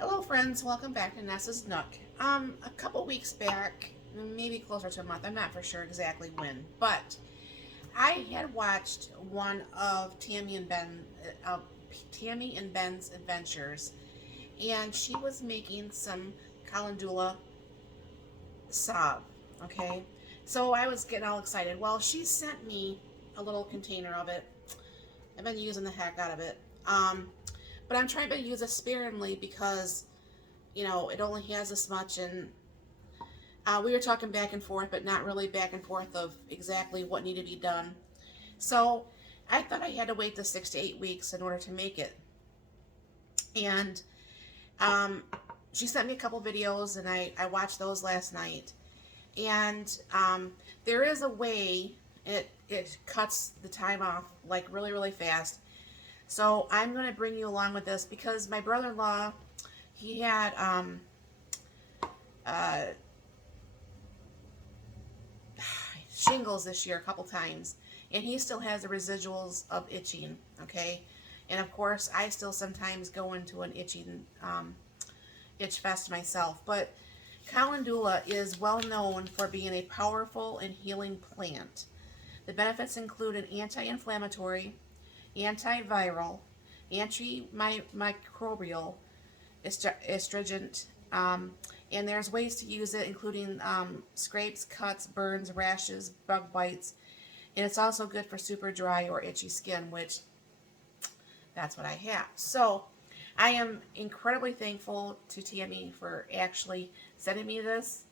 Hello friends, welcome back to Nessa's Nook. A couple weeks back, maybe closer to a month, I'm not for sure exactly when, but I had watched one of Tammy and Ben's adventures, and she was making some Calendula Salve, okay? So I was getting all excited. Well, she sent me a little container of it. I've been using the heck out of it. But I'm trying to use it sparingly because it only has this much, and we were talking back and forth, but not really back and forth of exactly what needed to be done. So I thought I had to wait the 6 to 8 weeks in order to make it. And um, she sent me a couple videos, and I watched those last night. And there is a way, it cuts the time off like really, really fast. So I'm going to bring you along with this because my brother in law, he had uh, shingles this year a couple times, and he still has the residuals of itching. Okay, and of course I still sometimes go into an itching itch fest myself. But calendula is well known for being a powerful and healing plant. The benefits include an anti-inflammatory, antiviral, antimicrobial, astringent, and there's ways to use it, including scrapes, cuts, burns, rashes, bug bites, and it's also good for super dry or itchy skin, which that's what I have. So I am incredibly thankful to Tammy for actually sending me this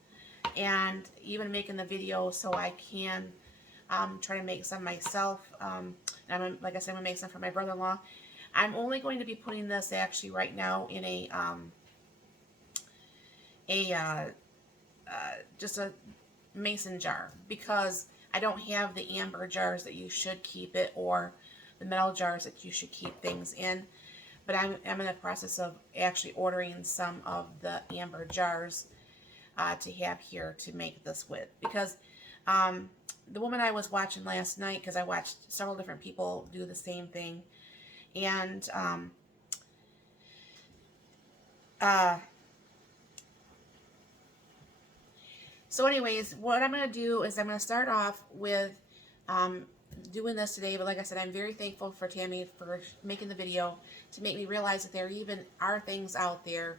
and even making the video so I can try to make some myself. And like I said, I'm going to make some for my brother-in-law. I'm only going to be putting this actually right now in a just a mason jar because I don't have the amber jars that you should keep it or the metal jars that you should keep things in. But I'm in the process of actually ordering some of the amber jars to have here to make this with because the woman I was watching last night, because I watched several different people do the same thing, and uh, so anyways, what I'm going to do is I'm going to start off with um, doing this today. But like I said, I'm very thankful for Tammy for making the video to make me realize that there even are things out there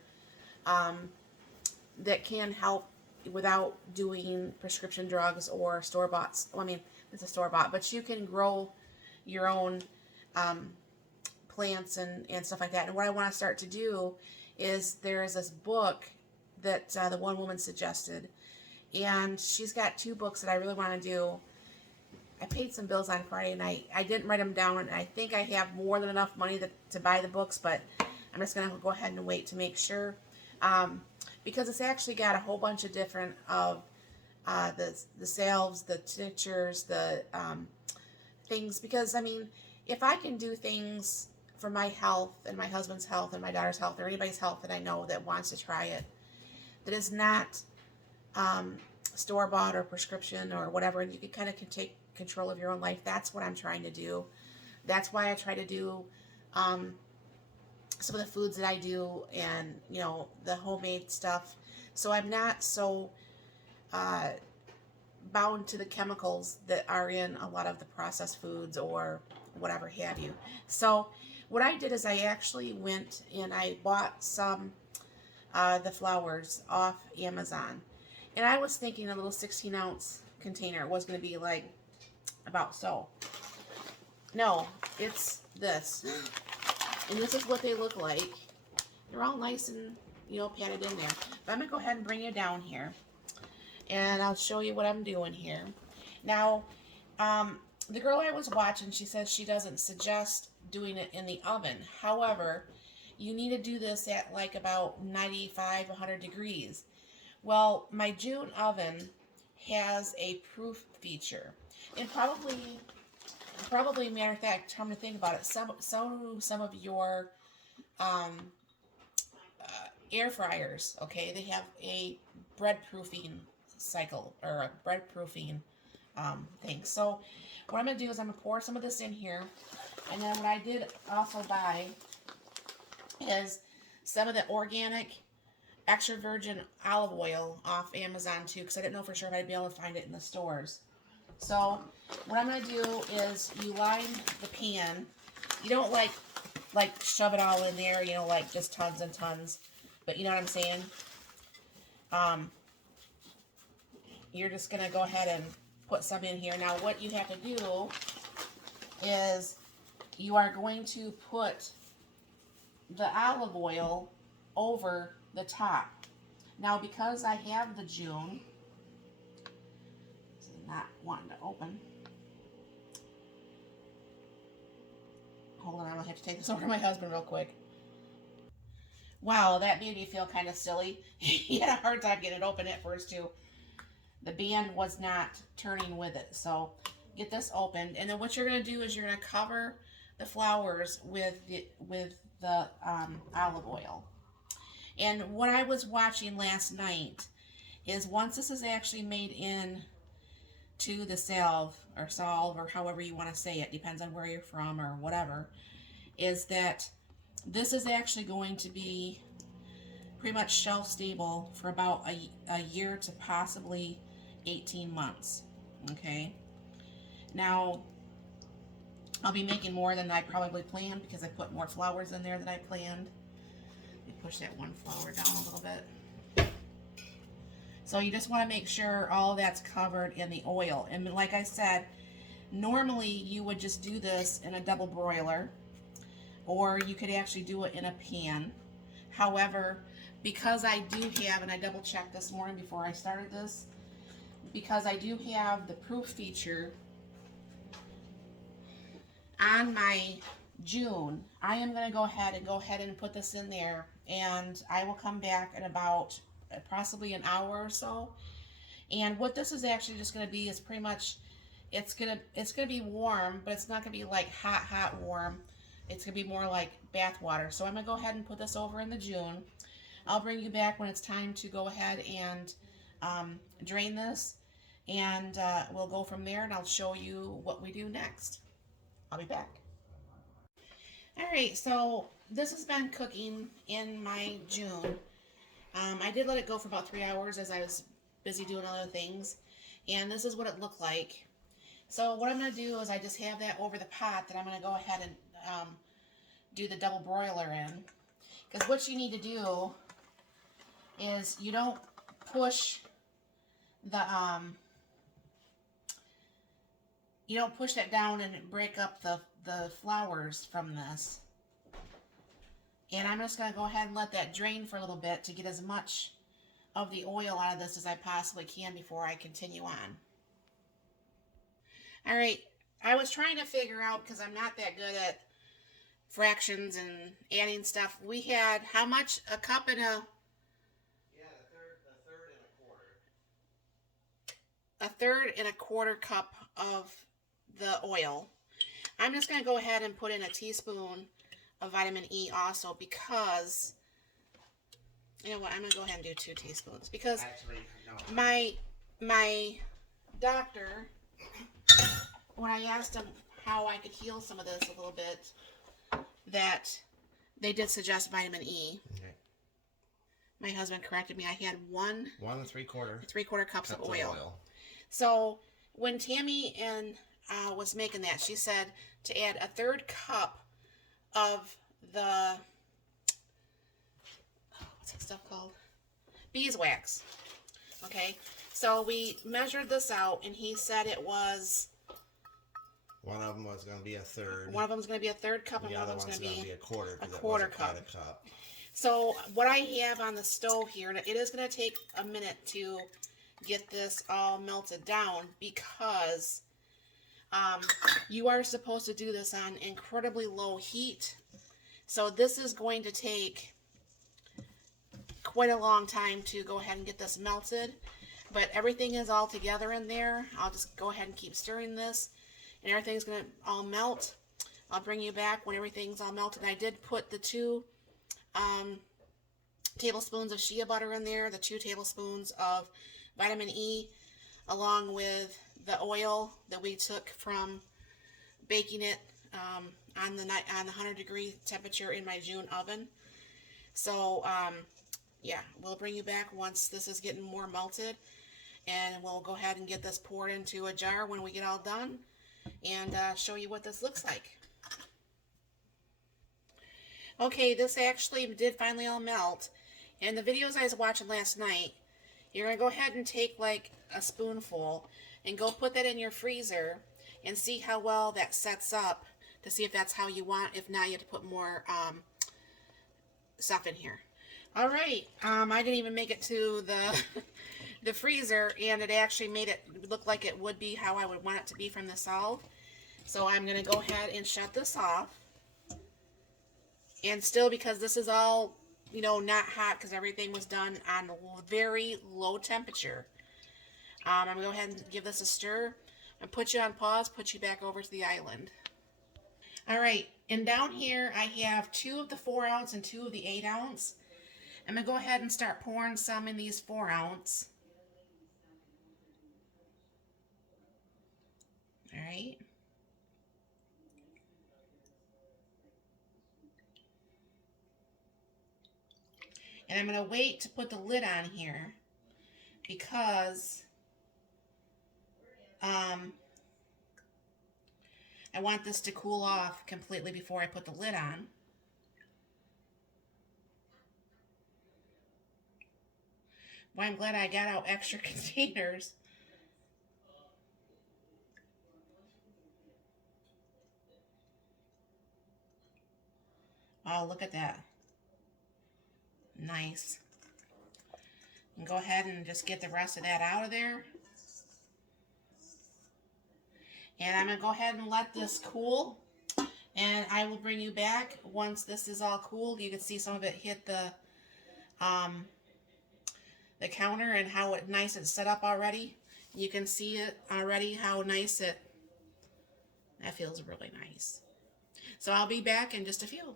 um, that can help without doing prescription drugs or store-bought. Well, I mean, it's a store-bought, but you can grow your own um, plants and stuff like that. And what I want to start to do is there is this book that the one woman suggested, and she's got two books that I really want to do. I paid some bills on Friday night. I didn't write them down, and I think I have more than enough money to buy the books, but I'm just going to go ahead and wait to make sure. Because it's actually got a whole bunch of different of the salves, the tinctures, the things. Because, I mean, if I can do things for my health and my husband's health and my daughter's health or anybody's health that I know that wants to try it, that is not store-bought or prescription or whatever, and you can kind of can take control of your own life. That's what I'm trying to do. That's why I try to do some of the foods that I do and, the homemade stuff. So I'm not so uh, bound to the chemicals that are in a lot of the processed foods or whatever have you. So what I did is I actually went and I bought some the flowers off Amazon. And I was thinking a little 16-ounce container was going to be like about so. No, it's this. And this is what they look like. They're all nice and, padded in there. But I'm going to go ahead and bring you down here. And I'll show you what I'm doing here. Now, the girl I was watching, she says she doesn't suggest doing it in the oven. However, you need to do this at like about 95, 100 degrees. Well, my June oven has a proof feature. And probably matter of fact, come to think about it, some of your air fryers, okay, they have a bread proofing cycle or a bread proofing thing. So what I'm going to do is I'm going to pour some of this in here. And then what I did also buy is some of the organic extra virgin olive oil off Amazon too, because I didn't know for sure if I'd be able to find it in the stores. So what I'm going to do is you line the pan. You don't like shove it all in there, you know, like just tons and tons. But you know what I'm saying? You're just going to go ahead and put some in here. Now what you have to do is you are going to put the olive oil over the top. Now because I have the June, this is not wanting to open. Hold on, I'm gonna have to take this over to my husband real quick. Wow, that made me feel kind of silly. He had a hard time getting it open at first too. The band was not turning with it. So get this opened, and then what you're gonna do is you're gonna cover the flowers with the olive oil. And what I was watching last night is once this is actually made in to the salve or however you want to say it, depends on where you're from or whatever, is that this is actually going to be pretty much shelf stable for about a year to possibly 18 months. Okay. Now, I'll be making more than I probably planned because I put more flowers in there than I planned. Let me push that one flower down a little bit. So you just want to make sure all of that's covered in the oil. And like I said, normally you would just do this in a double broiler, or you could actually do it in a pan. However, because I do have, and I double checked this morning before I started this, because I do have the proof feature on my June, I am going to go ahead and put this in there, and I will come back in about possibly an hour or so. And what this is actually just going to be is pretty much, it's gonna be warm, but it's not going to be like hot warm. It's going to be more like bath water. So I'm going to go ahead and put this over in the June. I'll bring you back when it's time to go ahead and drain this, and we'll go from there, and I'll show you what we do next. I'll be back. Alright, so this has been cooking in my June. I did let it go for about 3 hours as I was busy doing other things, and this is what it looked like. So what I'm going to do is I just have that over the pot that I'm going to go ahead and do the double broiler in. Because what you need to do is you don't push the you don't push that down and break up the flowers from this. And I'm just going to go ahead and let that drain for a little bit to get as much of the oil out of this as I possibly can before I continue on. Alright, I was trying to figure out, because I'm not that good at fractions and adding stuff. We had how much? A cup and a... Yeah, a third and a quarter. A third and a quarter cup of the oil. I'm just going to go ahead and put in a teaspoon of vitamin E also, because you know what, I'm going to go ahead and do 2 teaspoons because actually, no. my doctor, when I asked him how I could heal some of this a little bit, that they did suggest vitamin E. Okay. My husband corrected me. I had 1 3/4 cups of oil. So when Tammy was making that, she said to add a 1/3 cup of the, what's that stuff called? Beeswax. Okay, so we measured this out, and he said it was... One of them was going to be a third. One of them is going to be a 1/3 cup, and the one of other them is going to be a quarter. A quarter cup. A cup. So what I have on the stove here, and it is going to take a minute to get this all melted down, because you are supposed to do this on incredibly low heat. So this is going to take quite a long time to go ahead and get this melted. But everything is all together in there. I'll just go ahead and keep stirring this, and everything's going to all melt. I'll bring you back when everything's all melted. I did put the 2 tablespoons of shea butter in there, the 2 tablespoons of vitamin E, along with the oil that we took from baking it on the 100-degree temperature in my June oven. So, yeah, we'll bring you back once this is getting more melted, and we'll go ahead and get this poured into a jar when we get all done, and show you what this looks like. Okay, this actually did finally all melt. And the videos I was watching last night, you're going to go ahead and take like a spoonful and go put that in your freezer and see how well that sets up to see if that's how you want. If not, you have to put more stuff in here. All right, I didn't even make it to the the freezer, and it actually made it look like it would be how I would want it to be from the Salve. So I'm going to go ahead and shut this off. And still, because this is all, not hot because everything was done on very low temperature. I'm going to go ahead and give this a stir and put you on pause, put you back over to the island. All right, and down here I have 2 of the 4-ounce and 2 of the 8-ounce. I'm going to go ahead and start pouring some in these 4-ounce. All right. And I'm going to wait to put the lid on here because I want this to cool off completely before I put the lid on. Well, I'm glad I got out extra containers. Oh, look at that. Nice. And go ahead and just get the rest of that out of there. And I'm going to go ahead and let this cool. And I will bring you back once this is all cooled. You can see some of it hit the counter and how nice it's set up already. You can see it already, how nice that feels really nice. So I'll be back in just a few.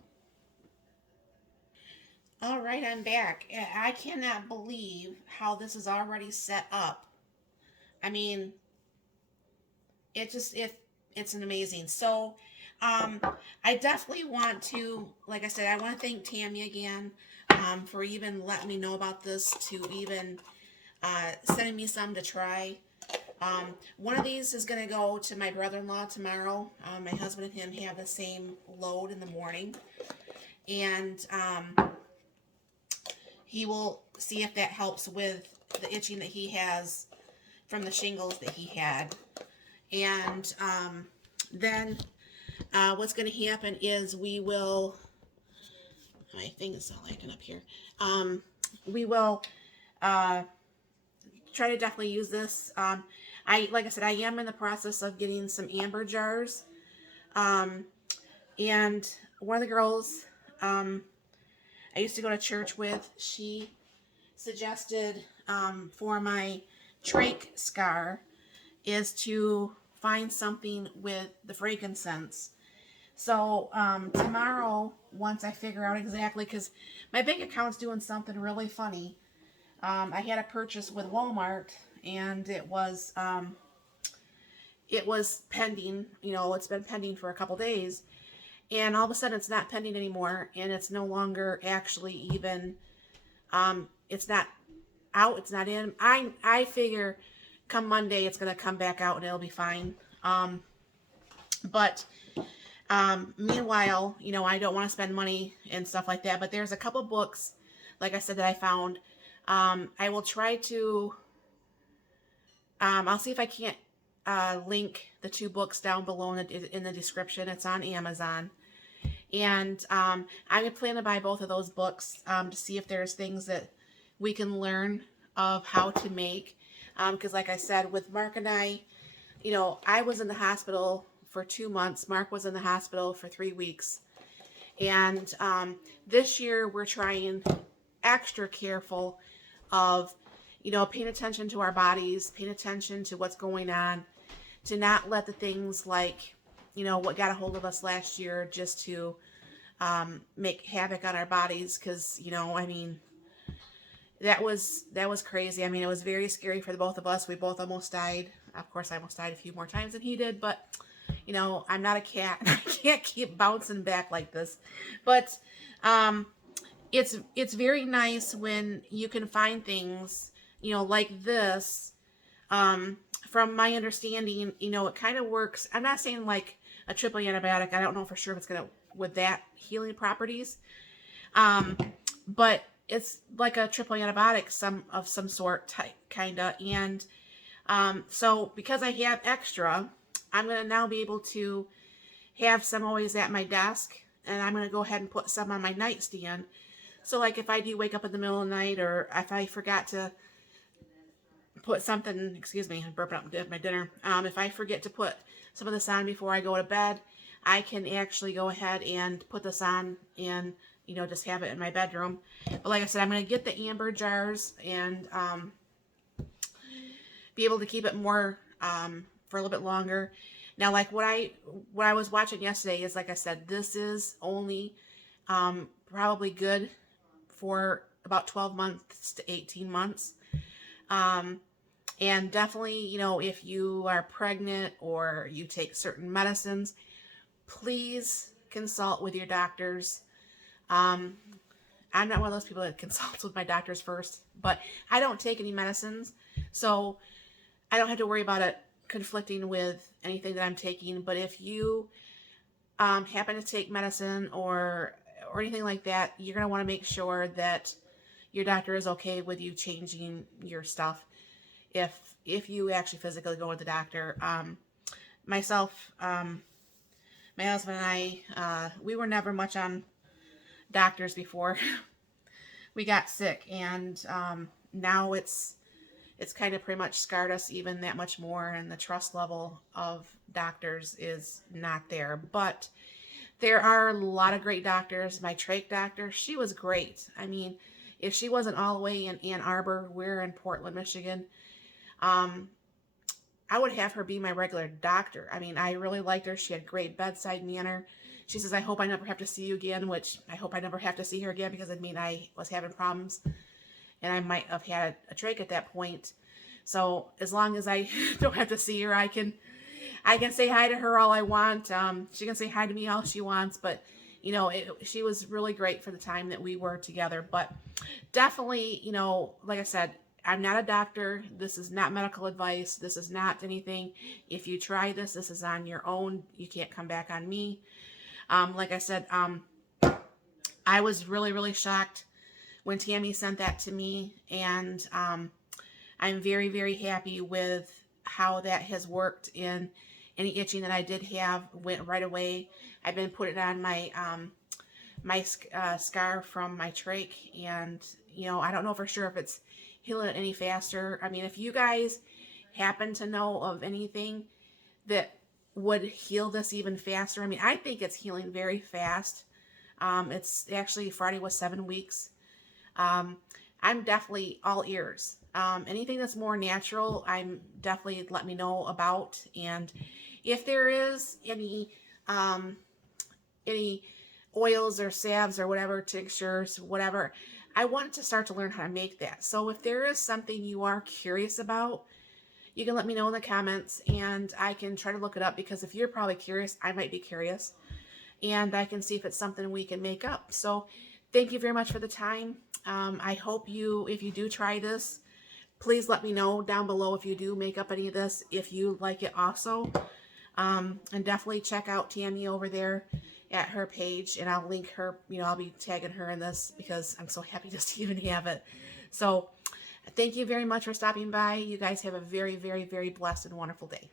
All right, I'm back. I cannot believe how this is already set up. I mean, it's an amazing. So, I definitely want to, like I said, I want to thank Tammy again, for even letting me know about this, to even sending me some to try. One of these is going to go to my brother-in-law tomorrow. My husband and him have the same load in the morning, and he will see if that helps with the itching that he has from the shingles that he had. And then what's going to happen is we will, my thing is not lighting up here. We will try to definitely use this. Like I said, I am in the process of getting some amber jars. And one of the girls I used to go to church with, she suggested for my trach scar is to find something with the frankincense. So tomorrow, once I figure out exactly, because my bank account's doing something really funny. I had a purchase with Walmart, and it was pending. It's been pending for a couple days, and all of a sudden it's not pending anymore, and it's no longer actually even. It's not out. It's not in. I figure come Monday it's gonna come back out and it'll be fine. But meanwhile, I don't want to spend money and stuff like that. But there's a couple books, like I said, that I found. I will try to. I'll see if I can't link the 2 books down below in the description. It's on Amazon. And I'm planning to buy both of those books to see if there's things that we can learn of how to make. Because like I said, with Mark and I was in the hospital for 2 months. Mark was in the hospital for 3 weeks. And this year we're trying extra careful of, paying attention to our bodies, paying attention to what's going on, to not let the things like, what got a hold of us last year just to make havoc on our bodies. Because, that was crazy. It was very scary for the both of us. We both almost died. Of course, I almost died a few more times than he did, but I'm not a cat. I can't keep bouncing back like this. But it's very nice when you can find things, like this. From my understanding, it kind of works. I'm not saying like a triple antibiotic. I don't know for sure if it's gonna with that healing properties. Um, but it's like a triple antibiotic, some sort, type kinda. And so because I have extra, I'm gonna now be able to have some always at my desk, and I'm gonna go ahead and put some on my nightstand. So like if I do wake up in the middle of the night, or if I forgot to put something, excuse me, I'm burping up my dinner. If I forget to put some of this on before I go to bed, I can actually go ahead and put this on and, just have it in my bedroom. But like I said, I'm going to get the amber jars and be able to keep it more for a little bit longer. Now, like what I was watching yesterday is, like I said, this is only probably good for about 12 months to 18 months. And definitely, if you are pregnant or you take certain medicines, please consult with your doctors. I'm not one of those people that consults with my doctors first, but I don't take any medicines, so I don't have to worry about it conflicting with anything that I'm taking. But if you happen to take medicine or anything like that, you're going to want to make sure that your doctor is okay with you changing your stuff if you actually physically go to the doctor. Myself, my husband and I, we were never much on doctors before we got sick, and now it's kind of pretty much scarred us even that much more, and the trust level of doctors is not there. But there are a lot of great doctors. My trach doctor, she was great. I mean, if she wasn't all the way in Ann Arbor, we're in Portland, Michigan, I would have her be my regular doctor. I mean, I really liked her. She had great bedside manner. She says, I hope I never have to see you again, which I hope I never have to see her again, because it mean I was having problems and I might have had a trach at that point. So as long as I don't have to see her, I can say hi to her all I want. She can say hi to me all she wants, but she was really great for the time that we were together. But definitely, like I said, I'm not a doctor. This is not medical advice. This is not anything. If you try this is on your own. You can't come back on me. Like I said, I was really, really shocked when Tammy sent that to me, and I'm very, very happy with how that has worked. In any itching that I did have went right away. I've been putting on my scar from my trach, and I don't know for sure if it's healing it any faster. I mean, if you guys happen to know of anything that would heal this even faster, I mean, I think it's healing very fast. It's actually Friday was 7 weeks. I'm definitely all ears. Anything that's more natural, I'm definitely let me know about. And if there is any oils or salves or whatever, tinctures, whatever, I wanted to start to learn how to make that. So if there is something you are curious about, you can let me know in the comments, and I can try to look it up, because if you're probably curious, I might be curious, and I can see if it's something we can make up. So thank you very much for the time. I hope if you do try this, please let me know down below if you do make up any of this, if you like it also. And definitely check out Tammy over there at her page, and I'll link her, I'll be tagging her in this, because I'm so happy just to even have it. So thank you very much for stopping by. You guys have a very, very, very blessed and wonderful day.